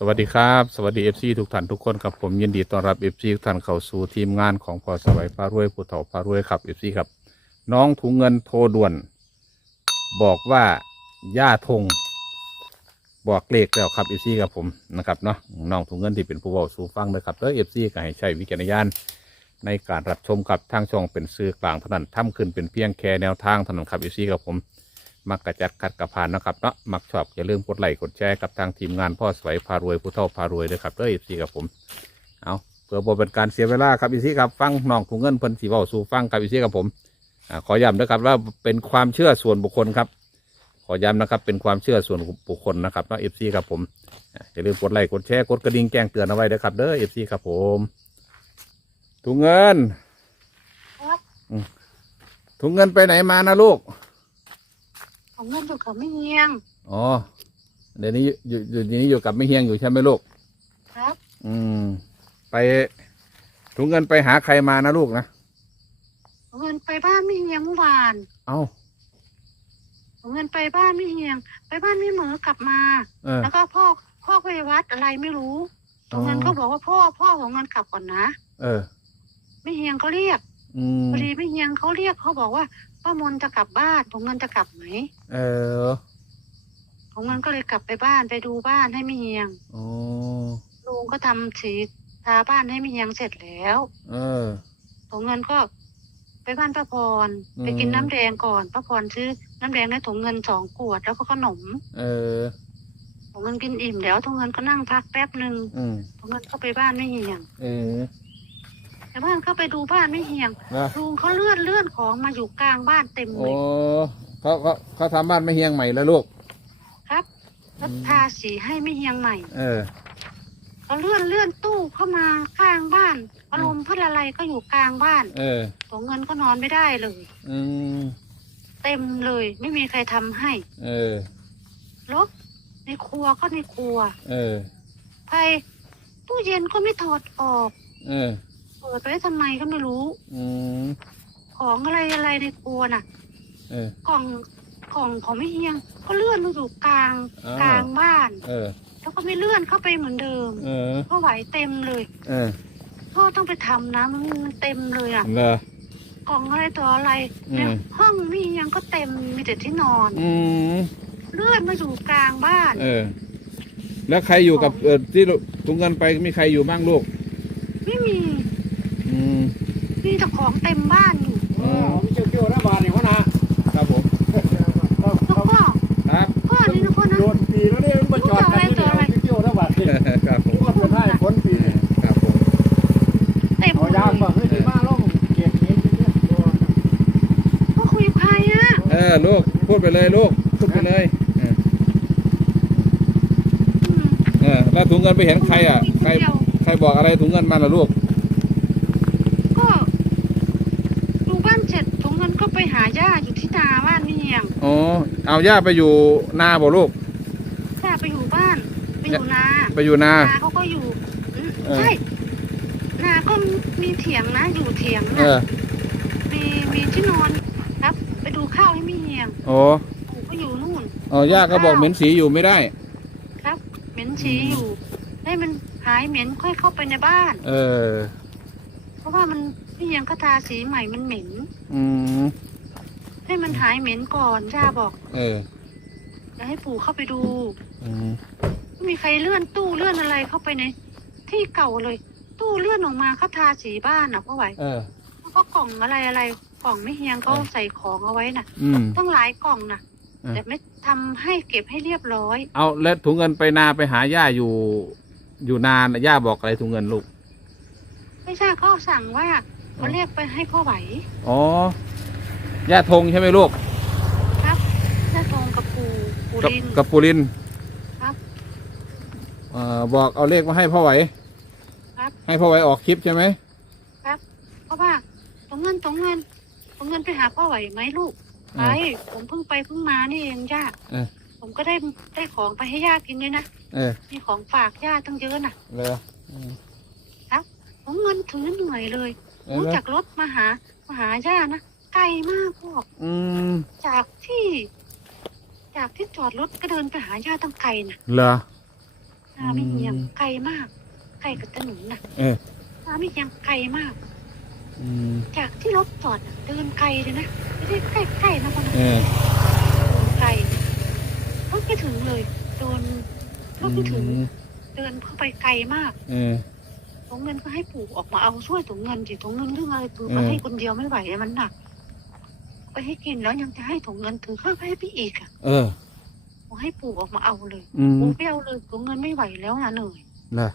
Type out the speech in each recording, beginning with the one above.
สวัสดีครับ สวัสดี FC ทุกท่านทุกคนครับผมยินดีต้อนรับ FC ทุกท่านเข้าสู่ทีมงานของพอสวัยพารวยผู้เฒ่าพารวยครับ FC ครับ น้องถุงเงินโทรด่วน บอกว่าย่าทงบอกเลขแล้วครับ FC ครับผมนะครับเนาะน้องถุงเงินที่เป็นผู้เว้าสู่ฟังนะครับเด้อ FC ก็ให้ใช้วิจารณญาณในการรับชมครับทางช่องเป็นสื่อกลางเท่านั้นทำขึ้นเป็นเพียงแค่แนวทางเท่านั้นครับ FC ครับผม มักกระจัดขัดกระพานนะครับเนาะมักชอบอย่าลืมกดไลค์กดแชร์กับทางทีมงานพ่อสวยพารวยผู้เฒ่าพารวยด้วยครับเด้อซีกับผมเอาเพื่อบ่เป็นการเสียเวลาครับอีซี่ครับฟังน้องถุงเงินเพิ่นสีเว้าสู่ฟังครับอีซี่กับผมอ่าขอย้ำนะครับว่าเป็นความเชื่อส่วนบุคคลครับ ขอย้ำนะครับเป็นความเชื่อส่วนบุคคลนะครับเนาะเอฟซีครับผมอ่าอย่าลืมกดไลค์กดแชร์กดกระดิ่งแจ้งเตือนเอาไว้ด้วยครับเด้อเอฟซีครับผมถุงเงินครับอืมถุงเงินไปไหนมานะลูก ของเงินอยู่กับไม่เฮียง อ๋อ เดี๋ยวนี้อยู่อยู่อยู่นี้อยู่กับไม่เฮียงอยู่ใช่ไหมลูก ครับ อืม ไปถุงเงินไปหาใครมานะลูกนะของเงินไปบ้านไม่เฮียงเมื่อวานเอ้าของเงินไปบ้านไม่เฮียง ไปบ้านไม่เหมือกลับมา เออ แล้วก็พ่อพ่อไปวัดอะไรไม่รู้ของเงินก็บอกว่าพ่อพ่อของเงินกลับก่อนนะเออ ไม่เฮียงเขาเรียกอืมพอดีไม่เฮียงเขาเรียกเขาบอกว่า ป้ามนจะกลับบ้านของเงินจะกลับไหมเออของเงินก็เลยกลับไปบ้านไปดูบ้านให้ไม่เฮียงโอ้ลุงก็ทำสีทาบ้านให้ไม่เฮียงเสร็จแล้วเออของเงินก็ไปบ้านป้าพร อืม ไปกินน้ำแดงก่อนป้าพรซื้อน้ำแดงในถุงเงินสองขวดแล้วก็ขนมเออถุงเงินกินอิ่มแล้วถุงเงินก็นั่งพักแป๊บหนึ่งอืมถุงเงินก็ไปบ้านไม่เหี่ยง เออ แต่บ้านเข้าไปดูบ้านไม่เหี่ยงนะลุงเขาเลื่อนเลื่อนของมาอยู่กลางบ้านเต็มเลโอ้ยเขาเขาเขาทำบ้านไม่เฮียงใหม่แล้วลูก ครับแล้วอืมทาสีให้ไม่เหี่ยงใหม่เออ เขาเลื่อนเลื่อนตู้เข้ามาข้างบ้านอารมณ์พัดอะไรก็อยู่กลางบ้านเออถุงเงินก็นอนไม่ได้เลย อืมเต็มเลย ไม่มีใครทำให้เออรกในครัวก็ในครัวเออ ไปตู้เย็นก็ไม่ถอดออก เออ เปิดไว้ทำไมก็ไม่รู้ อืมของอะไรอะไรในครัวน่ะ เออ กล่องกล่องของไม่เฮียง ก็เลื่อนมาอยู่กลางอ้าว กลางบ้าน เออ แล้วก็ไม่เลื่อนเข้าไปเหมือนเดิมเออ ก็ไหวเต็มเลยเออพ่อต้องไปทำนะมันมันเต็มเลยอะ เหรอ กล่องอะไรต่ออะไรอืม แล้วห้องไม่เฮียงก็เต็มมีแต่ที่นอน อืมเลื่อนมาอยู่กลางบ้าน เออ แล้วใครอยู่กับเออที่ถุงเงินไปมีใครอยู่บ้างลูก ไม่มีอืม มีแต่ของเต็มบ้านอยู่เออผมเกี่ยวเกี่ยวนะบาทนี่พ่อนะครับผมเขาแล้วเขาก็ครับพ่อนี่นะพ่อนะโดนปีแล้วเนี่ยมันจอดกันที่เดียวเกี่ยวนะบาทนี่ครับผมก็จะได้ผลปีครับผมเต็มเอาเลยยางบ่เฮ้ยที่มาลงเก็บเงินที่เนี่ยพ่อคุยกับใครอะเออลูกพูดไปเลยลูกพูดไปเลยเอออืมเออแล้วถุงเงินไปเห็นใครอะใครใครบอกอะไรถุงเงินมาล่ะลูกก็ดูบ้านเสร็จถุงเงินก็ไปหาย่าอยู่ที่นาบ้านไม่เฮียง อ๋อเอาย่าไปอยู่นาบ่ลูกย่าไปอยู่บ้าน ไปอยู่นา ไปอยู่นานาเขาก็อยู่อืมเออใช่นาก็มีเถียงนะ อยู่เถียงเอนะอมีมีที่นอนครับ ไปดูข้าวให้ไม่เฮียงโอ้ปู่ก็อยู่นู่นเออย่าก็บอกเหม็นสีอยู่ไม่ได้ ครับ เหม็นฉี่อยู่ให้มันหายเหม็นค่อยเข้าไปในบ้าน เออ เพราะว่ามันไม่เฮียงก็ทาสีใหม่มันเหม็น อืม ให้มันหายเหม็นก่อนย่าบอกเออจะให้ปู่เข้าไปดูอืมไม่มีใครเลื่อนตู้เลื่อนอะไรเข้าไปในที่เก่าเลย ตู้เลื่อนออกมาเขาทาสีบ้านอะพ่อไหวเออ แล้วก็กล่องอะไรอะไรกล่องไม่เฮียงเขาเออ ใส่ของเอาไว้น่ะอืมต้องหลายกล่องน่ะ เออ แต่ไม่ทำให้เก็บให้เรียบร้อย เอาแล้วถุงเงินไปนาไปหาย่าอยู่ อยู่นานย่าบอกอะไรถุงเงินลูก ไม่ใช่เขาสั่งว่าเขาเรียกไปให้พ่อไหว อ๋อ ย่าทงใช่ไหมลูกครับแค่ตรงกับปูปูกับริน กับปูรินครับเอ่อบอกเอาเลขมาให้พ่อไหวครับ ให้พ่อไหวออกคลิปใช่ไหมเพราะว่าตรงเงินตรงเงินตรงเงินไปหาพ่อไหวไหมลูกเอไปอผมเพิ่งไปเพิ่งมานี่เองย่าเออ ผมก็ได้ได้ของไปให้ย่ากินด้วยนะเออมีของฝากย่าตั้งเยอะน่ะเลยอืมผมเงินถือเหนื่อยเลยเออรู้จากรถมาหามาหาย่านะไกลมากพวกอืมจากที่ จากที่จอดรถก็เดินไปหาย่าตั้งไกลน่ะเหรอคนาไม่เฮียงไกลมาก ไกลกับถนนน่ะเออนาไม่เฮียงไกลมาก อืมจากที่รถจอดน่ะเดินไกลเลยนะไม่ได้ใกล้ๆนะคนนะเออ ไกลรถไม่ถึงเลยโดนรถไม่ถึงอืมเดินเข้าไปไกลมากเออ ถุงเงินก็ให้ปู่ออกมาเอาช่วยถุงเงินสิถุงเงินเรื่องอะไรปู่อืมมาให้คนเดียวไม่ไหวอะมันหนัก ไปให้กินแล้วยังจะให้ถุงเงินถือข้าวไปให้พี่อีกอะเออบอกให้ปู่ออกมาเอาเลยอืมปู่ไม่เอาเลยถุงเงินไม่ไหวแล้วนะเหนื่อยนะ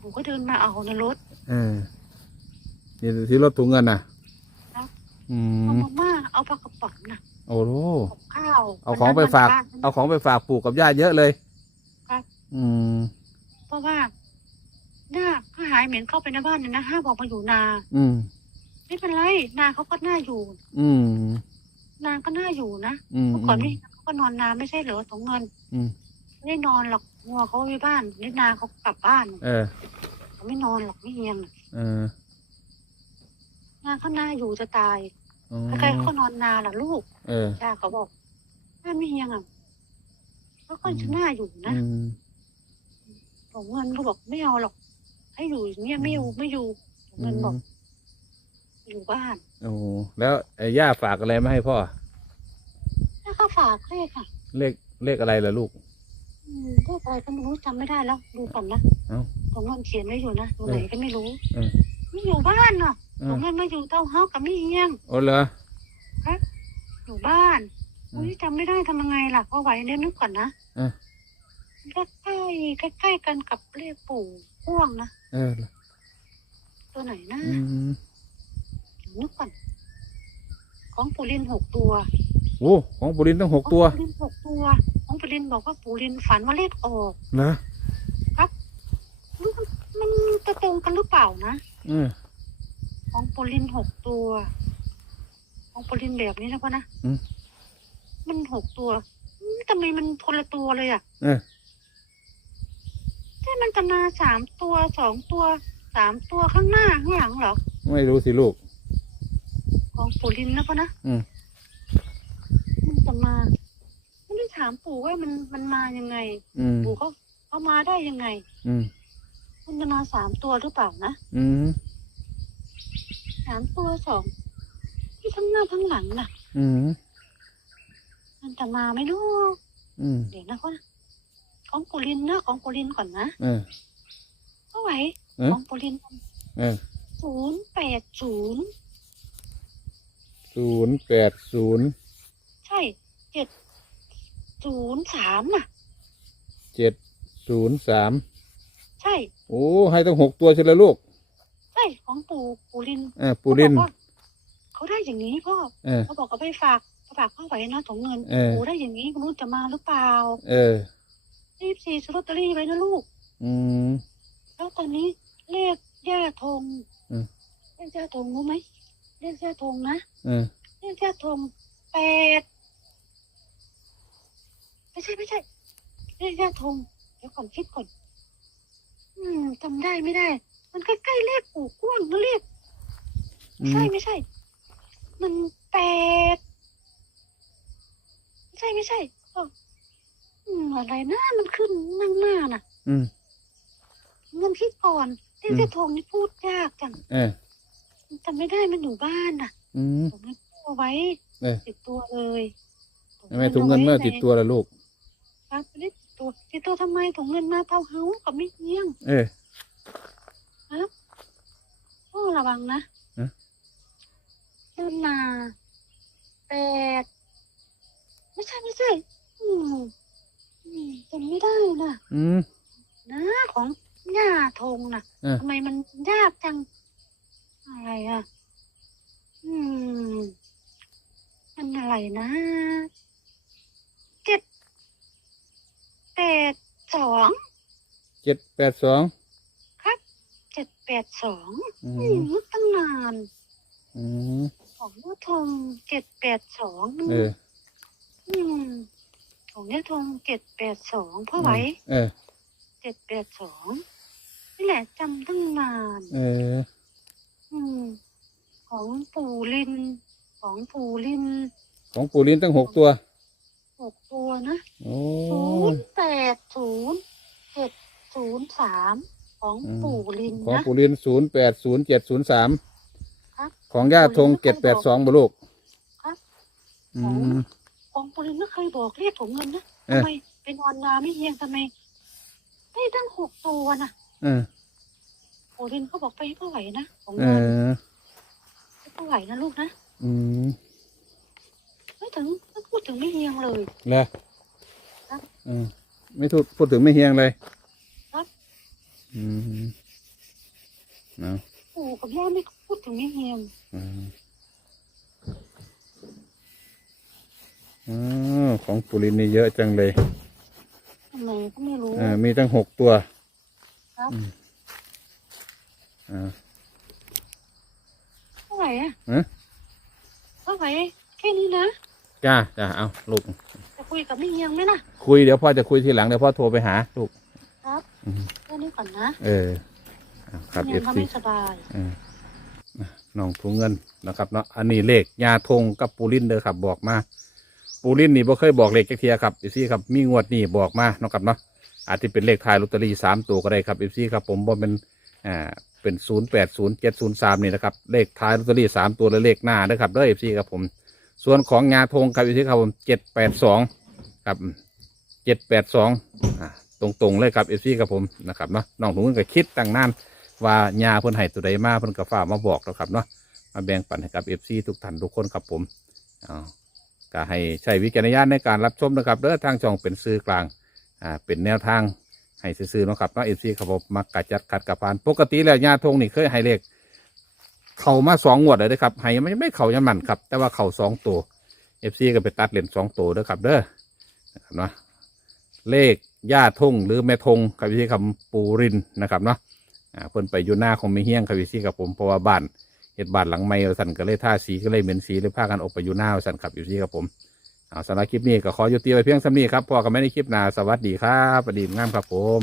ปู่ก็เดินมาเอาในรถ เออนี่ที่รถถุงเงินน่ะครับ อืเอามมาม่าเอาปลากระป๋องน่ะโอ้โห กับข้าวเอาของไปฝาก วันนั้นวันเอาของไปฝากปู่กับย่าเยอะเลยครับ อืม เพราะว่าหน้าก็หายเหม็นเข้าไปในบ้านเนี่ยนะห้ามบอกมาอยู่นา อืม ไม่เป็นไรนาเขาก็น่าอยู่ อืม นาก็น่าอยู่นะอืมเมื่อก่อนนี่เขาก็นอนนาไม่ใช่เหรอถุงเงินอืมไม่ได้นอนหรอกงัวเขาไปบ้านนิดนาเขากลับบ้านเออ เขาไม่นอนหรอกไม่เฮียงเออนาเขาน่าอยู่จะตายอ๋อใครๆเขานอนนาล่ะลูกเออ ย่าเขาบอกแม่ไม่เฮียงอะเขาก็จะน่าอยู่นะ อืมถุงเงินเขาบอกไม่เอาหรอก ให้อยู่อย่างเงี้ยไม่อยู่ไม่อยู่ถุงเงินบอกอ ยู่บ้านโอ้แล้วไอ้ย่าฝากอะไรมาให้พ่อ แล้วก็ฝากเลขค่ะเลขเลขอะไรล่ะลูก อืมเลขอะไรก็ไม่รู้จำไม่ได้แล้วดูก่อนนะเอ้าถุงเงินเขียนไว้อยู่นะตรงไหนก็ไม่รู้เออ ไม่อยู่บ้านเนาะเอถุองเงินมาอยู่เต้าเฮากับไม่เฮียงโอ้เหรอ อยู่บ้านอืมอุ้ยจำไม่ได้ทำยังไงล่ะก็ไหวเนี่ยนึกก่อนนะเออ ใกล้ใกล้ใกล้ๆกันกับเลขปู่พ่วงนะเออตัวไหนนะอืม นึกก่อน ของปูลินหกตัวโอ้ของปุรินตั้งหกตัวของปูลินหกตัว ของปูลินบอกว่าปูลินฝันว่าเลขออกเหรอมันจะตรงกันหรือเปล่านะออของปูลินหกตัว ของปูลินแบบนี้นะพ่อนะมันหกตัวทำไมมันคนละตัวเลยอะเออใช่มันจะมาสามตัวสองตัวสามตัวข้างหน้าข้างหลังหรอ ไม่รู้สิลูก ของปู่ลินนะพ่อนะอืมมันจะมาไม่ได้ถามปู่ว่ามันมันมายังไง อืมปู่เขาเขามาได้ยังไง อืมมันจะมาสามตัวหรือเปล่านะอืมสามตัวสองที่ทั้งหน้าทั้งหลังน่ะ อืมมันจะมาไหม่รู้อืมเดี๋ยวนะพ่อนะของปู่ลินนะของปู่ลินก่อนนะเออ เท่าไหร่เอ๊ะ ของปู่ลินเออศูนย์แปดศูนย์ ศูนย์แปดศูนย์ใช่เจ็ดศูนย์สามน่ะ เจ็ดศูนย์สามใช่โอ้ให้ตั้งหกตัวใช่แล้วลูกใช่ของปู่ปู่ลินเออปูริน เขาบอกว่าเขาได้อย่างนี้พ่อเออ เขาบอกเขาไปฝากฝากเข้าไว้นะถุงเงินเออโอ้ได้อย่างนี้คุณรู้จะมาหรือเปล่าเออ รีบซีซื้อลอตเตอรี่ไว้นะลูก อืม แล้วตอนนี้เลขย่าธงอืม เลขย่าธงรู้ไหม เลขย่าธงนะเออเลขย่าธงแปดไม่ใช่ไม่ใช่เลขย่าธงเดี๋ยวก่อนคิดก่อนอืมจำได้ไม่ได้ มันใกล้ๆเลขปู่กว้างนะเลขอืใช่มไม่ใช่ มันแปดไม่ใช่ไม่ใช่เอ้าอืมอะไรนะมันขึ้นนั่งหน้าน่ะ อืมเงินคิดก่อนเรื่องอืมเจ้าทงนี่พูดยากจังเออจำไม่ได้มันอยู่บ้านน่ะอืมผมไม่พูดเอาไว้เออติดตัวเลยทำไมถุงเงินเมื่อติดตัวละลูก ครับไม่ได้ติดตัวติดตัวทำไมถุงเงินมาเท่าเฮากับไม่เงี้ยงเออพ่อระวังนะฮะ เดินนาแปดไม่ใช่ไม่ใช่ อืมอืมจำไม่ได้น่ะ อืม นะของย่าธงน่ะเออ ทำไมมันยากจัง อะไรอะ อืม มันอะไรนะ เจ็ดแปดสองเจ็ดแปดสองครับ เจ็ดแปดสองอือืมมนึกตั้งนาน อืมของย่าธงเจ็ดแปดสองเออ อืม ของย่าธงเจ็ดแปดสองพ่อไหวเออ เจ็ดแปดสองนี่แหละจำตั้งนาน เอออืม ของปู่ลิน ของปู่ลินของปูรินตั้งหกตัวหกตัวนะโอ้ศูนย์แปดศูนย์เจ็ดศูนย์สามของปู่ลินของนะปุรินศูนย์แปดศูนย์เจ็ดศูนย์สามครับ ของย่าธงเจ็ดแปดสองบุลูกครับ อืม ของปู่ลินไม่เคยบอกเรียกผมเงินนะเออทำไมไปนอนนาไม่เฮียงทำไมได้ตั้งหกตัวนะ เออ ปู่ลินเขาบอกไปเท่าไหร่นะของเอเงินอไปเท่าไหร่นะลูกนะ อืมไม่ถึงไม่พูดถึงไม่เฮียงเลยแล้วครับอืมไม่ถูกพูดถึงไม่เฮียงเลยครับอืมเนาะปู่กับย่าไม่พูดถึงไม่เฮียงอืมอ๋อของปุรินนี่เยอะจังเลยทำไมก็ไม่รู้เออมีตั้งหกตัว ครับ อืมอ่าเท่าไหร่อะฮะเท่าไหร่แค่นี้นะจ้าจ้าเอาลูก จะคุยกับไม่เฮียงไหมล่ะ คุยเดี๋ยวพ่อจะคุยทีหลังเดี๋ยวพ่อโทรไปหาลูก ครับอืมแค่นี้ก่อนนะเอออ่าครับไม่เองั้นฟเขาซี ไม่สบาย เอออะน้องถุงเงินนะครับเนาะอันนี้เลขยาธงกับปูรินเด้อครับบอกมาปูรินนี่บ่เคยบอกเลขจักเทียครับเอฟซีครับมีงวดนี่บอกมาเนาะครับเนาะอาจจะเป็นเลขท้ายลอตเตอรี่สามตัวก็ได้ครับเอฟซีครับผมบ่เป็นอ่า เป็นศูนย์แปดศูนย์เจ็ดศูนย์สามนี่นะครับ เลขท้ายลอตเตอรี่สามตัวและเลขหน้าเด้อครับเด้อเอฟซีครับผม ส่วนของยาธงครับเอฟซีครับผมเจ็ดแปดสองครับเจ็ดแปดสองตรงๆเลยครับเอฟซีครับผมนะครับเนาะน้องถุงก็คิดตั้งนานว่ายาเพิ่นให้ตัวใดมาเพิ่นก็ฝากมาบอกแล้วครับเนาะมาแบ่งปันให้กับเอฟซีทุกท่านทุกคนครับผมเอาก็ให้ใช้วิจารณญาณในการรับชมนะครับเด้อทางช่องเป็นสื่อกลางอ่าเป็นแนวทาง ให้ซื่อๆเนาะครับเนาะเอฟซีครับผมมักกัดจัดขัดกับพาน ปกติแล้วยาทงนี่เคยให้เลขเข่ามาสองงวดเลยนะครับให้ไม่ไม่เข่ายันมันครับ แต่ว่าเข่าสองตัวเอฟซีก็ไปตัดเหรียญสองตัวเด้อครับ เด้อนะครับเนาะเลขย่าทงหรือแม่ทงครับพี่คำปูรินนะครับเนาะอ่าเพิ่นไปอยู่หน้าของไม่เฮี้ยงครับพี่ซี่กับผมเพราะว่าบ้านเฮ็ดบ้านหลังใหม่ว่าสั่นก็เลยท่าสีก็เลยเหม็นสีเลยพากันออกไปอยู่หน้าว่าสันครับอยู่ซี่กับผม เอาสำหรับคลิปนี้ก็ขอยุติไว้เพียงสำนี้ครับพอกันไม่ในคลิปหน้าสวัสดีครับประดีงามครับผม